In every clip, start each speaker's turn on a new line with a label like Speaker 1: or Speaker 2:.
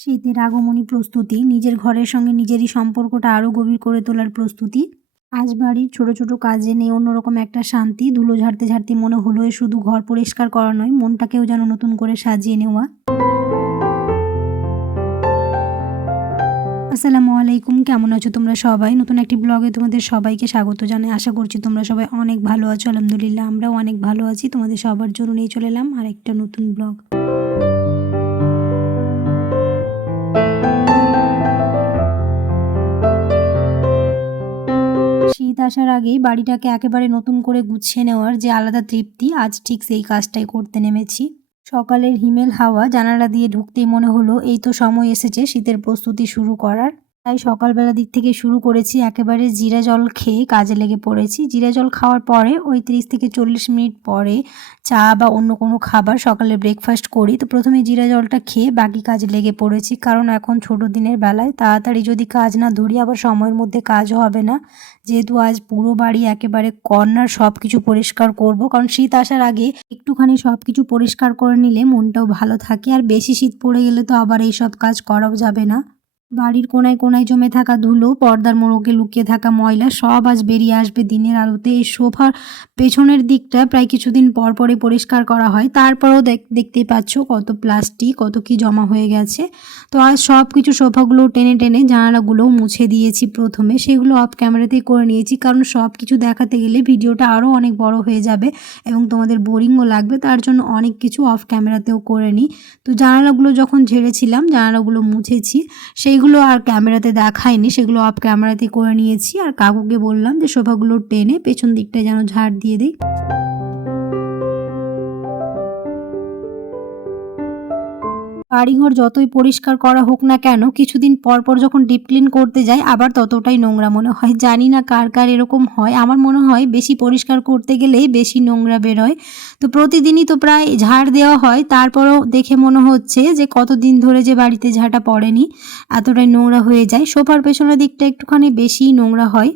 Speaker 1: শীতের আগমনী প্রস্তুতি, নিজের ঘরের সঙ্গে নিজেরই সম্পর্কটা আরও গভীর করে তোলার প্রস্তুতি। আজ বাড়ির ছোট ছোট কাজে নেই অন্যরকম একটা শান্তি, ধুলো ঝাড়তে ঝাড়তে মনে হলো এ শুধু ঘর পরিষ্কার করা নয়, মনটাকেও যেন নতুন করে সাজিয়ে নেওয়া। আসসালামু আলাইকুম, কেমন আছো তোমরা সবাই? নতুন একটি ব্লগে তোমাদের সবাইকে স্বাগত জানাই। আশা করছি তোমরা সবাই অনেক ভালো আছো। আলহামদুলিল্লাহ, আমরাও অনেক ভালো আছি। তোমাদের সবার জন্য নিয়ে চলে এলাম আর একটা নতুন ব্লগ। আসার আগেই বাড়িটাকে একেবারে নতুন করে গুছিয়ে নেওয়ার যে আলাদা তৃপ্তি, আজ ঠিক সেই কাজটাই করতে নেমেছি। সকালের হিমেল হাওয়া জানালা দিয়ে ঢুকতেই মনে হলো, এই তো সময় এসেছে শীতের প্রস্তুতি শুরু করার। তাই সকালবেলা দিক থেকে শুরু করেছি একেবারে জিরা জল খেয়ে কাজে লেগে পড়েছি। জিরা জল খাওয়ার পরে ওই তিরিশ থেকে চল্লিশ মিনিট পরে চা বা অন্য কোনো খাবার সকালে ব্রেকফাস্ট করি। তো প্রথমে জিরা জলটা খেয়ে বাকি কাজে লেগে পড়েছি। কারণ এখন ছোট দিনের বেলায় তাড়াতাড়ি যদি কাজ না ধরি আবার সময়ের মধ্যে কাজও হবে না। যেহেতু আজ পুরো বাড়ি একেবারে কর্নার সব কিছু পরিষ্কার করব। কারণ শীত আসার আগে একটুখানি সব কিছু পরিষ্কার করে নিলে মনটাও ভালো থাকে। আর বেশি শীত পড়ে গেলে তো আবার এই সব কাজ করাও যাবে না। বাড়ির কোনায় কোনায় জমে থাকা ধুলো, পর্দার মোড়কে লুকিয়ে থাকা ময়লা সব আজ বেরিয়ে আসবে দিনের আলোতে। এই সোফার পেছনের দিকটা প্রায় কিছুদিন পর পরে পরিষ্কার করা হয়। তারপরেও দেখতেই পাচ্ছ কত প্লাস্টিক, কত কি জমা হয়ে গেছে। তো আজ সব কিছু সোফাগুলো টেনে টেনে জানালাগুলোও মুছে দিয়েছি প্রথমে। সেগুলো অফ ক্যামেরাতেই করে নিয়েছি, কারণ সব কিছু দেখাতে গেলে ভিডিওটা আরও অনেক বড় হয়ে যাবে এবং তোমাদের বোরিংও লাগবে, তার জন্য অনেক কিছু অফ ক্যামেরাতেও করে নিই। তো জানালাগুলো যখন ঝেড়েছিলাম, জানালাগুলো মুছেছি, সেই সেইগুলো আর ক্যামেরাতে দেখায়নি, সেগুলো অফ ক্যামেরাতে করে নিয়েছি। আর কাকুকে বললাম যে সোফাগুলো টেনে পেছন দিকটা যেন ঝাড় দিয়ে দিই। বাড়িঘর যতই পরিষ্কার করা হোক না কেন, কিছুদিন পর পর যখন ডিপ ক্লিন করতে যাই, আবার ততটাই নোংরা মনে হয়। জানি না কার কার এরকম হয়। আমার মনে হয় বেশি পরিষ্কার করতে গেলেই বেশি নোংরা বেরোয়। তো প্রতিদিনই তো প্রায় ঝাড় দেওয়া হয়। তারপরও দেখে মনে হচ্ছে যে কতদিন ধরে যে বাড়িতে ঝাঁটা পড়েনি, এতটাই নোংরা হয়ে যায়। সোফার পেছনের দিকটা একটুখানি বেশি নোংরা হয়।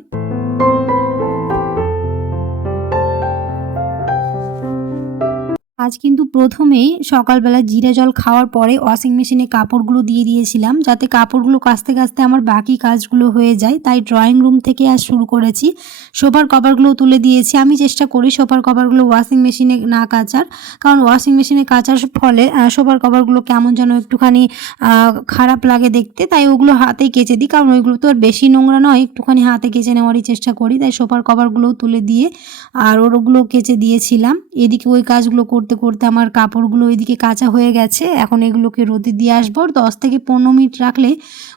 Speaker 1: আজ কিন্তু প্রথমেই সকালবেলা জিরে জল খাওয়ার পরে ওয়াশিং মেশিনে কাপড়গুলো দিয়ে দিয়েছিলাম, যাতে কাপড়গুলো কাচতে কাচতে আমার বাকি কাজগুলো হয়ে যায়। তাই ড্রয়িং রুম থেকে আজ শুরু করেছি। সোফার কভারগুলো তুলে দিয়েছি। আমি চেষ্টা করি সোফার কভারগুলো ওয়াশিং মেশিনে না কাচার, কারণ ওয়াশিং মেশিনে কাচার ফলে সোফার কভারগুলো কেমন যেন একটুখানি খারাপ লাগে দেখতে। তাই ওগুলো হাতেই কেচে দিই, কারণ ওইগুলো তো আর বেশি নোংরা নয়, একটুখানি হাতে কেচে নেওয়ারই চেষ্টা করি। তাই সোফার কভারগুলোও তুলে দিয়ে আর ওগুলো কেচে দিয়েছিলাম। এদিকে ওই কাজগুলো করতে করতে আমার কাপড়গুলো ওইদিকে কাঁচা হয়ে গেছে। এখন এগুলোকে রোদে দিয়ে আসব। দশ থেকে পনেরো মিনিট রাখলে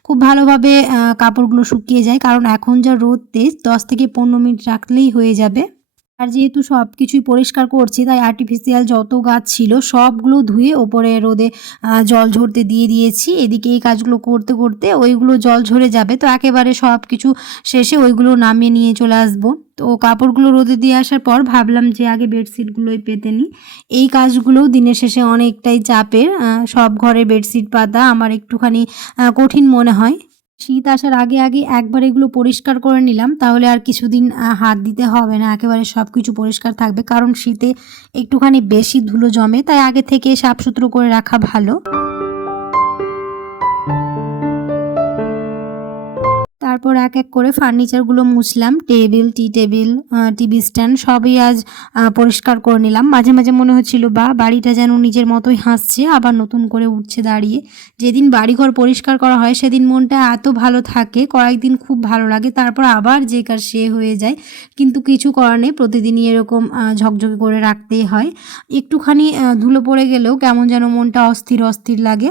Speaker 1: খুব ভালোভাবে কাপড়গুলো শুকিয়ে যায়। কারণ এখন যা রোদ তেজ, দশ থেকে পনেরো মিনিট রাখলেই হয়ে যাবে। আর যেহেতু সব কিছুই পরিষ্কার করছি, তাই আর্টিফিশিয়াল যত গাছ ছিল সবগুলো ধুয়ে ওপরে রোদে জল ঝরতে দিয়ে দিয়েছি। এদিকে এই কাজগুলো করতে করতে ওইগুলো জল ঝরে যাবে। তো একেবারে সব কিছু শেষে ওইগুলো নামিয়ে নিয়ে চলে আসব। তো কাপড়গুলো রোদে দিয়ে আসার পর ভাবলাম যে আগে বেডশিটগুলোই পেতে নিই। এই কাজগুলোও দিনের শেষে অনেকটাই চাপের। সব ঘরে বেডশিট পাতা আমার একটুখানি কঠিন মনে হয়। শীত আসার আগে আগে একবার এগুলো পরিষ্কার করে নিলাম, তাহলে আর কিছুদিন হাত দিতে হবে না, একেবারে সব কিছু পরিষ্কার থাকবে, কারণ শীতে একটুখানি বেশি ধুলো জমে, তাই আগে থেকে সাফ সুতরো করে রাখা ভালো। তারপর এক এক করে ফার্নিচারগুলো মুছলাম। টেবিল টি টেবিল টিভি স্ট্যান্ড সবই আজ পরিষ্কার করে নিলাম। মাঝে মাঝে মনে হচ্ছিল, বা, বাড়িটা যেন নিজের মতোই হাসছে, আবার নতুন করে উঠছে দাঁড়িয়ে। যেদিন বাড়িঘর পরিষ্কার করা হয়, সেদিন মনটা এত ভালো থাকে, কয়েকদিন খুব ভালো লাগে, তারপর আবার যে কার সে হয়ে যায়। কিন্তু কিছু করার নেই, প্রতিদিনই এরকম ঝকঝকে করে রাখতেই হয়। একটুখানি ধুলো পড়ে গেলেও কেমন যেন মনটা অস্থির অস্থির লাগে।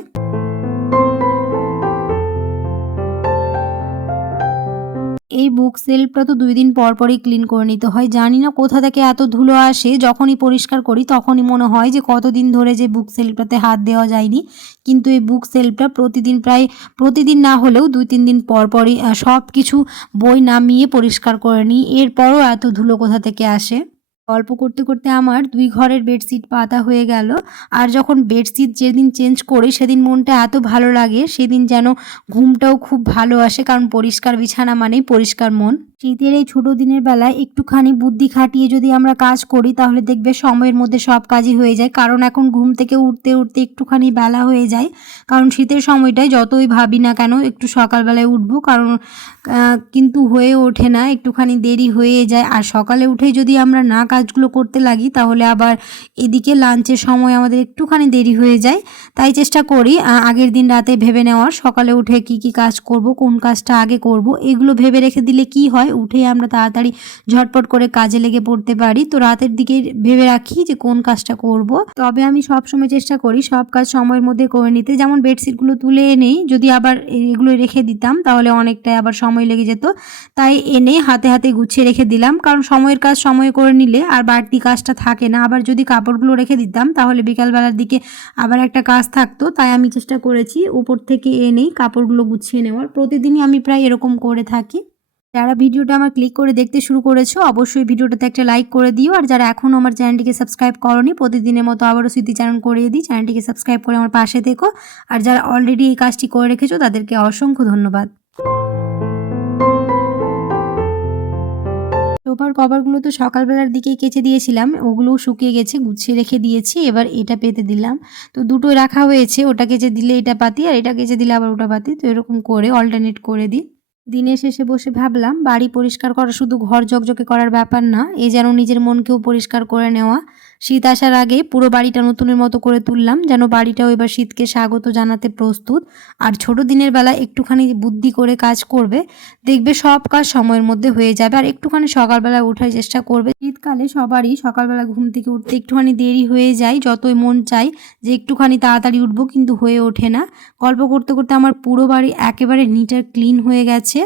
Speaker 1: এই বুক সেলফটা তো দুই দিন পর পরই ক্লিন করে নিতে হয়। জানি না কোথা থেকে এত ধুলো আসে, যখনই পরিষ্কার করি তখনই মনে হয় যে কতদিন ধরে যে বুক সেলফটাতে হাত দেওয়া যায়নি। কিন্তু এই বুক সেলফটা প্রতিদিন প্রায়, প্রতিদিন না হলেও দুই, তিন দিন পর পরই সব কিছু বই নামিয়ে পরিষ্কার করে নিই। এরপরও এত ধুলো কোথা থেকে আসে? গল্প করতে করতে আমার দুই ঘরের বেডশিট পাতা হয়ে গেল। আর যখন বেডশিট যেদিন চেঞ্জ করি, সেদিন মনটা এত ভালো লাগে, সেদিন যেন ঘুমটাও খুব ভালো আসে, কারণ পরিষ্কার বিছানা মানেই পরিষ্কার মন। শীতের এই ছোট দিনের বেলায় একটুখানি বুদ্ধি খাটিয়ে যদি আমরা কাজ করি, তাহলে দেখবে সময়ের মধ্যে সব কাজই হয়ে যায়। কারণ এখন ঘুম থেকে উঠতে উঠতে একটুখানি বেলা হয়ে যায়। কারণ শীতের সময়টায় যতই ভাবি না কেন, একটু সকালবেলায় উঠবো। কারণ কিন্তু হয়ে ওঠে না, একটুখানি দেরি হয়ে যায়। আর সকালে উঠে যদি আমরা না কাজগুলো করতে লাগি, তাহলে আবার এদিকে লাঞ্চের সময় আমাদের একটুখানি দেরি হয়ে যায়। তাই চেষ্টা করি আগের দিন রাতে ভেবে নেওয়ার। সকালে উঠে কি কি কাজ করব, কোন কাজটা আগে করব, এগুলো ভেবে রেখে দিলে কি হয়? উঠে আমরা তাড়াতাড়ি ঝটপট করে কাজে লেগে পড়তে পারি। তো রাতের দিকে ভেবে রাখি যে কোন কাজটা করব। তবে আমি সব সময় চেষ্টা করি সব কাজ সময়ের মধ্যে করে নিতে। যেমন বেডশিটগুলো তুলে এনেই যদি আবার এগুলো রেখে দিতাম তাহলে অনেকটাই আবার সময় লেগে যেত। তাই এনে হাতে হাতে গুছিয়ে রেখে দিলাম। কারণ সময়ের কাজ সময় করে নিলে আর বাড়তি কাজটা থাকে না। আবার যদি কাপড়গুলো রেখে দিতাম তাহলে বিকালবেলার দিকে আবার একটা কাজ থাকতো। তাই আমি চেষ্টা করেছি উপর থেকে এনেই কাপড়গুলো গুছিয়ে নেওয়ার। প্রতিদিনই আমি প্রায় এরকম করে থাকি। যারা ভিডিওটা আমার ক্লিক করে দেখতে শুরু করেছ, অবশ্যই ভিডিওটাতে একটা লাইক করে দিও। আর যারা এখনও আমার চ্যানেলটিকে সাবস্ক্রাইব করনি, প্রতিদিনের মতো আবারও স্মৃতিচারণ করিয়ে দিই। চ্যানেলটিকে সাবস্ক্রাইব করে আমার পাশে থেকো। আর যারা অলরেডি এই কাজটি করে রেখেছো, তাদেরকে অসংখ্য ধন্যবাদ। সোফার কভারগুলো তো সকালবেলার দিকেই কেচে দিয়েছিলাম, ওগুলোও শুকিয়ে গেছে, গুছিয়ে রেখে দিয়েছি, এবার এটা পেতে দিলাম। তো দুটোই রাখা হয়েছে, ওটা কেচে দিলে এটা পাতি, আর এটা কেচে দিলে আবার ওটা পাতি, তো এরকম করে অল্টারনেট করে দিই। দিনের শেষে বসে ভাবলাম, বাড়ি পরিষ্কার করা শুধু ঘর জকজকে করার ব্যাপার না, এ যেন নিজের মনকেও পরিষ্কার করে নেওয়া। শীত আসার আগে পুরো বাড়িটা নতুনের মতো করে তুললাম, যেন বাড়িটাও এবার শীতকে স্বাগত জানাতে প্রস্তুত। আর ছোট দিনের বেলা একটুখানি বুদ্ধি করে কাজ করবে, দেখবে সব কাজ সময়ের মধ্যে হয়ে যাবে। আর একটুখানি সকালবেলা ওঠার চেষ্টা করবে। শীতকালে সবারই সকালবেলা ঘুম থেকে উঠতে একটুখানি দেরি হয়ে যায়, যতই মন চাই যে একটুখানি তাড়াতাড়ি উঠবো, কিন্তু হয়ে ওঠে না। গল্প করতে করতে আমার পুরো বাড়ি একেবারে নিট আর ক্লিন হয়ে গেছে,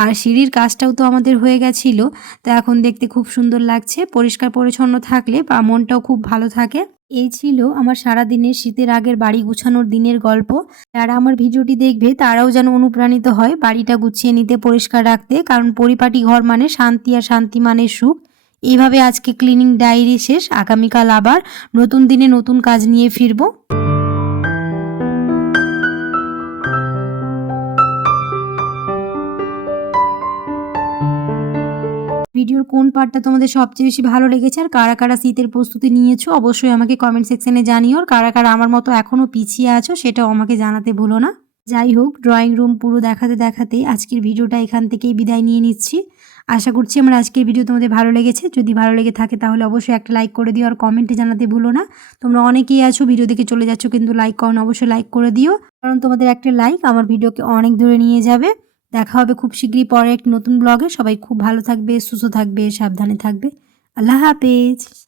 Speaker 1: আর সিঁড়ির কাজটাও তো আমাদের হয়ে গেছিল। তো এখন দেখতে খুব সুন্দর লাগছে, পরিষ্কার পরিচ্ছন্ন থাকলে বা মনটাও খুব ভালো থাকে। এই ছিল আমার সারা দিনের শীতের আগের বাড়ি গুছানোর দিনের গল্প। যারা আমার ভিডিওটি দেখবে, তারাও যেন অনুপ্রাণিত হয় বাড়িটা গুছিয়ে নিতে, পরিষ্কার রাখতে। কারণ পরিপাটি ঘর মানে শান্তি আর শান্তি মানে সুখ। এইভাবে আজকে ক্লিনিং ডায়েরি শেষ। আগামীকাল আবার নতুন দিনে নতুন কাজ নিয়ে ফিরবো। ভিডিওর কোন পার্টটা তোমাদের সবচেয়ে বেশি ভালো লেগেছে আর কারা কারা শীতের প্রস্তুতি নিয়েছো, অবশ্যই আমাকে কমেন্ট সেকশনে জানিও। আর কারা কারা আমার মতো এখনও পিছিয়ে আছো, সেটাও আমাকে জানাতে ভুলো না। যাই হোক ড্রয়িং রুম পুরো দেখাতে দেখাতে আজকের ভিডিওটা এখান থেকেই বিদায় নিয়ে নিচ্ছি। আশা করছি আমার আজকের ভিডিও তোমাদের ভালো লেগেছে। যদি ভালো লেগে থাকে তাহলে অবশ্যই একটা লাইক করে দিও আর কমেন্টে জানাতে ভুলো না। তোমরা অনেকেই আছো ভিডিও দেখে চলে যাচ্ছ, কিন্তু লাইক করো অবশ্যই লাইক করে দিও। কারণ তোমাদের একটা লাইক আমার ভিডিওকে অনেক দূরে নিয়ে যাবে। দেখা হবে খুব শীঘ্রই পরে এক নতুন ব্লগে। সবাই খুব ভালো থাকবে, সুস্থ থাকবে, সাবধানে থাকবে। আল্লাহ হাফেজ।